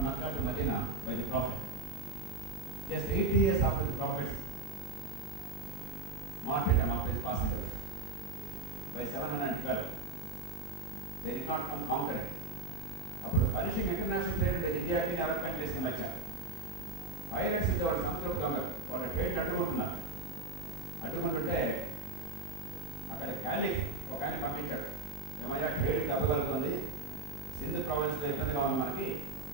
from Makkah to Medina by the Prophet. Just 80 years after the Prophet's martyrdom, after his passing away, by 712, they did not come conquering. అప్పుడు punishing international trade ఉండేది ఇండియాకి అరబ్ కంట్రీస్కి మధ్య. పైలట్స్ ఉండేవాళ్ళు, సముద్రపు దొంగలు, వాళ్ళ ట్రేడ్ అడ్డుకుంటున్నారు. అడ్డుకుంటుంటే అక్కడ క్యాలిఫ్ ఒక ఆయన పంపించాడు, ఏమయ్యా ట్రేడ్ దెబ్బగలుగుతుంది, సింధు ప్రావిన్స్లో ఇబ్బందిగా ఉంది మనకి,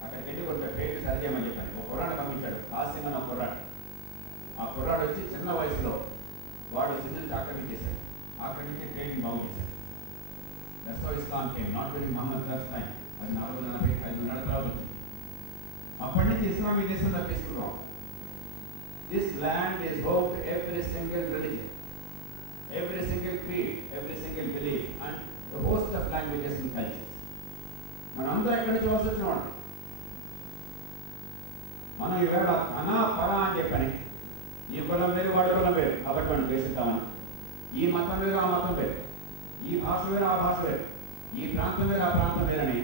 అక్కడికి వెళ్ళి కొంచెం ట్రేడ్ సరి చేయమని చెప్పాను. ఒక కుర్రాడు పంపించాడు, కాసిం అని ఒక కుర్రాడు. ఆ కుర్రాడు వచ్చి చిన్న వయసులో వాడు సింధుని ఆక్రమించేశాడు. ఆక్రమించి ట్రేడ్ని బాగు చేశాడు. That's how Islam came, not during Muhammad first time. అది 445 తర్వాత వచ్చింది. అప్పటి నుంచి ఇస్లాం ఈ దేశంలో తీసుకున్నాం. This land is home to every single religion, every single creed, every single belief, and the host of languages and cultures. మనందరూ ఎక్కడి నుంచి వస్తున్నాం. మనం ఈవేళ అనా పరా అని చెప్పని ఈ కులం వేరు వాడి కులం వేరు కాబట్టి మనం ద్వేషిస్తామని, ఈ మతం వేరు ఆ మతం వేరు, ఈ భాష వేరు ఆ భాష వేరు, ఈ ప్రాంతం వేరు ఆ ప్రాంతం వేరని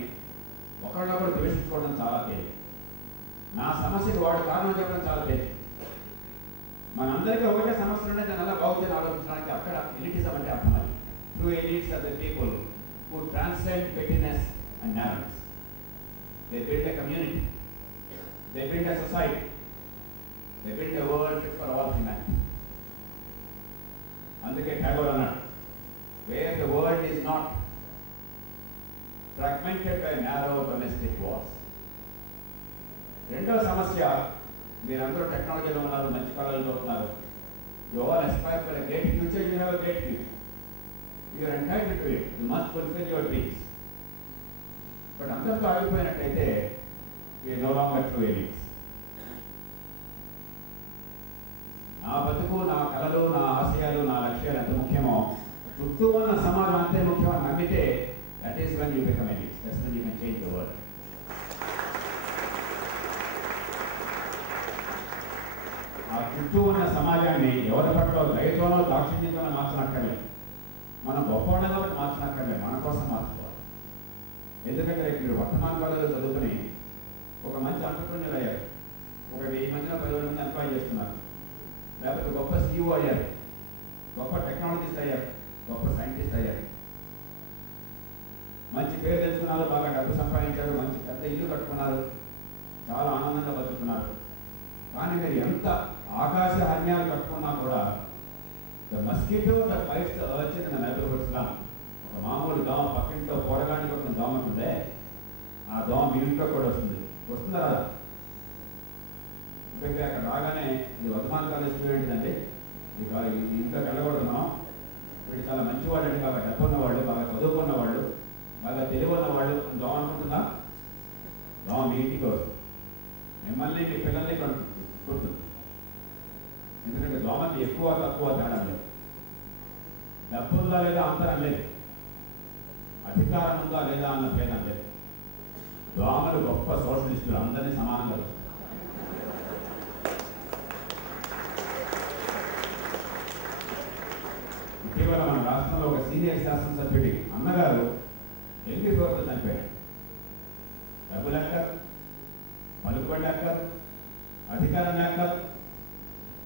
ఒకళ్ళొకరు ద్వేషించుకోవడం చాలా తేలిక. నా సమస్యకు వాడు కారణం చెప్పడం చాలా తేలిక. మనందరికీ ఒకటే సమస్యలు ఉన్నాయి, దాన్ని ఎలా బాగుందని ఆలోచించడానికి అక్కడ ఎలిటిజం అంటే అర్థమది. True elites are the people who transcend pettiness and narrowness. They build a community, they build a society, they build a world fit for all humanity. అందుకే ఠాగూర్ అన్నాడు, where the world is not fragmented by narrow domestic wars. రెండో సమస్య, మీరందరూ టెక్నాలజీలో ఉన్నారు, మంచి కళలు చదువుతున్నారు. You all aspire for a great future, you have a great future. You are entitled to it, you must fulfil your dreams. But అందరితో ఆగిపోయినట్టయితే you no longer true elites. నా బతుకు, నా కళలు, నా ఆశయాలు, నా లక్ష్యాలు ఎంత ముఖ్యమో చుట్టూ ఉన్న సమాజం అంతే ముఖ్యమని నమ్మితే that is when you become elites. That's when you can change the world. ఆ చుట్టూ ఉన్న సమాజాన్ని ఎవరి పట్ల దయతోనో దాక్షిణ్యంతోనో మార్చనక్కర్లేదు, మనం గొప్పవాళ్ళ కాబట్టి మార్చనక్కర్లేదు, మన కోసం మార్చుకోవాలి. ఎందుకంటే మీరు వర్తమాన కాలంలో చదువుకుని ఒక మంచి ఎంటర్‌ప్రెన్యూర్ అయ్యారు, ఒక 1000 మందిలో 10,000 మంది ఎంప్లాయ్ చేస్తున్నారు, లేకపోతే గొప్ప CEO అయ్యారు, గొప్ప టెక్నాలజిస్ట్ అయ్యారు, గొప్ప సైంటిస్ట్ అయ్యారు, మంచి పేరు తెచ్చుకున్నారు, బాగా డబ్బు సంపాదించారు, మంచి పెద్ద ఇల్లు కట్టుకున్నారు, చాలా ఆనందంగా బతుకుతున్నారు. కానీ మీరు ఎంత ఆకాశ హన్యాలు కట్టుకున్నా కూడా the mosquito that bites the urchin in the neighbourhood slum, ఒక మామూలు దోమ పక్కింట్లో పోరగాన్ని కొట్టిన దోమ ఉంటుందే, ఆ దోమ మీ ఇంట్లో కూడా వస్తుంది. వస్తుందా? ఇంకా అక్కడ రాగానే ఇది వర్తమాన కాలేజ్ స్టూడెంట్ అండి, ఇది ఇంట్లోకి వెళ్ళకూడదున్నాం, వీడు చాలా మంచివాళ్ళు అండి, బాగా డబ్బు ఉన్నవాళ్ళు, బాగా చదువుకున్న వాళ్ళు, బాగా తెలివి ఉన్నవాళ్ళు అని దోమ అనుకుంటుందా? దోమ మీ ఇంటికి వస్తుంది, మిమ్మల్ని మీ పిల్లల్ని కొడుతుంది. ఎందుకంటే దోమకి ఎక్కువ తక్కువ తేడా లేదు, డబ్బు ఉందా లేదా అంతరం లేదు, అధికారం ఉందా లేదా అన్న భేదం లేదు. దోమలు గొప్ప సోషలిస్టులు, అందరినీ సమానంగా చూస్తారు. ఇటీవల మన రాష్ట్రంలో ఒక సీనియర్ శాసనసభ్యుడి అన్నగారు ఎల్బీ ఫీవర్తో చనిపోయాడు. డబ్బు లేక, పలుకుబడి లేక, అధికారం లేక,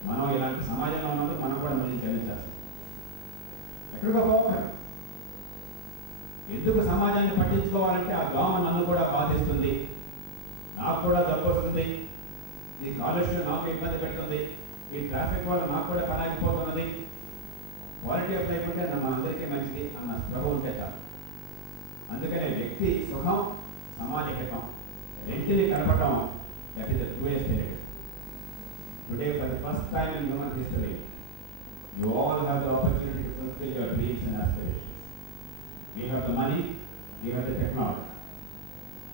మనం ఇలాంటి సమాజంలో ఉన్నందుకు మనం కూడా మళ్ళీ చెల్లించాల్సింది. ఎక్కడికో పోవాలి. ఎందుకు సమాజాన్ని పట్టించుకోవాలంటే ఆ దోమ నన్ను కూడా బాధిస్తుంది, నాకు కూడా జబ్బు వస్తుంది, ఈ కాలుష్యం నాకు ఇబ్బంది పెడుతుంది, ఈ ట్రాఫిక్ వల్ల నాకు కూడా పని ఆగిపోతున్నది, క్వాలిటీ ఆఫ్ లైఫ్ ఉంటే మన అందరికీ మంచిది అన్న స్పృహ ఉంటే చాలు. అందుకనే వ్యక్తి సుఖం, సమాజ హితం రెంటిని కలపటం, that is the truest elite. Today, for the first time in human history, you all have the opportunity to fulfill your dreams and aspirations. We have the money, we have the technology,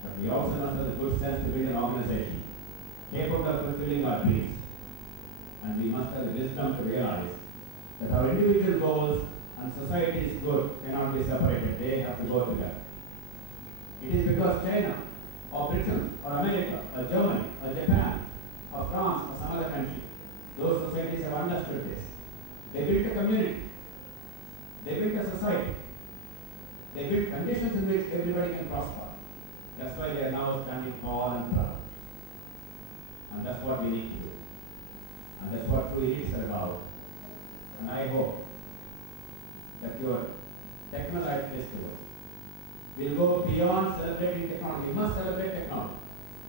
but we also must have the good sense to build an organization capable of fulfilling our dreams. And we must have the wisdom to realize that our individual goals and society's good cannot be separated. They have to go together. It is because China, or Britain, or America, or Germany, or Japan, or France, or some other country, those societies have understood this. They built a community, they built a society, they built conditions in which everybody can prosper. That's why they are now standing tall and proud. And that's what we need to do. And that's what true elites are about. And I hope that your Technolife Festival will go beyond celebrating technology. You must celebrate technology,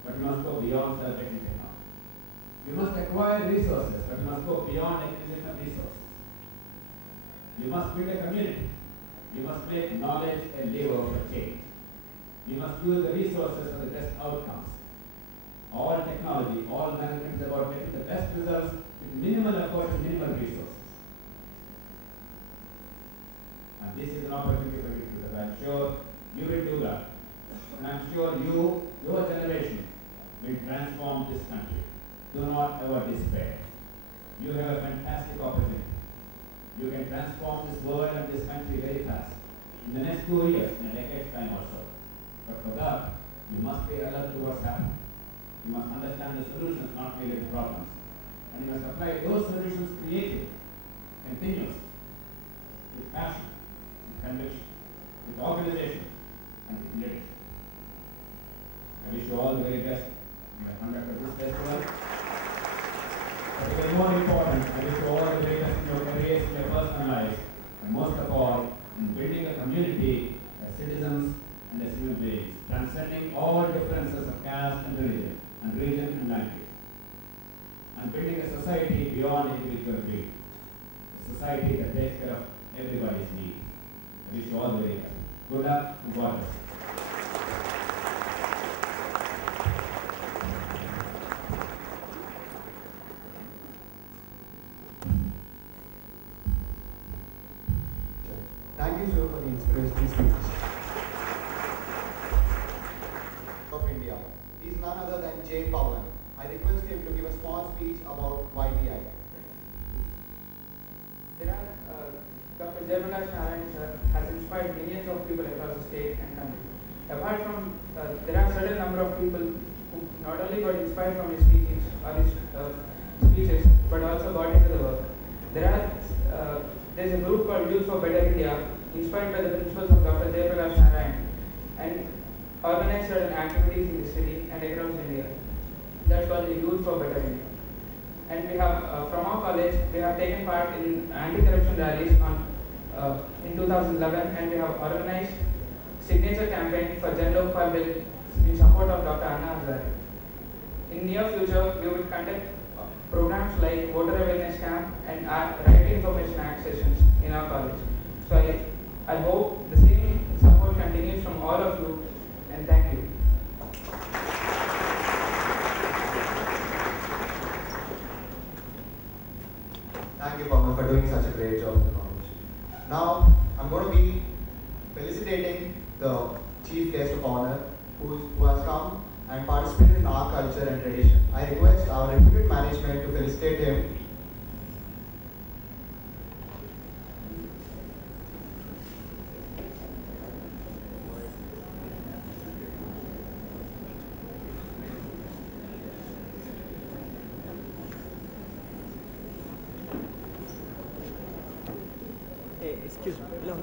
but you must go beyond celebrating technology. You must acquire resources, but you must go beyond acquisition of resources. You must build a community. You must make knowledge a lever for change. You must use the resources for the best outcomes. All technology, all management is about getting the best results with minimal effort and minimal resources. And this is an opportunity for you to do that. I'm sure you will do that. And I'm sure you, your generation, will transform this country. Do not ever despair. You have a fantastic opportunity. You can transform this world and this country very fast. In the next 2 years, in a decade's time also. But for that, you must be alert to what's happening. You must understand the solutions, not merely the problems. And you must apply those solutions creatively, continuously, with passion, with conviction, with organization, and with leadership. I wish you all the very best in the conduct of this festival. But even more important, I wish you all the very best in your careers, in your personal lives, and most of all, in building a community as citizens and as human beings, transcending all differences of caste and religion and language, and building a society beyond individual greed, a society that takes care of everybody's needs. I wish you all the very best. Good luck and God bless. Thank you, sir, for the inspirational speech. Of India. He is none other than Jay Pawan. I request him to give a small speech about YTI. Dr. Jayaprakash Narayan sir has inspired millions of people across the state and country. Apart from, there are certain number of people who not only got inspired from his teachings or his speeches, but also got into the work. There's a group called Youth for Better India, inspired by the principles of Dr. Jayaprakash Narayan, and organized certain activities in the city and across India. That's called the Youth for Better India. And we have, from our college, we have taken part in anti-corruption rallies in 2011, and we have organized signature campaign for Jan Lokpal Bill in support of Dr. Anna Hazare. In near future, we will conduct programs like voter awareness camp and right information act sessions in our college. So I hope the same support continues from all of you, and thank you. Thank you, Pawan, for doing such a great job in the college. Now, I'm going to be felicitating the chief guest of honor who has come and participated in our culture and tradition. I request our reputed management to felicitate him. Excuse me. No.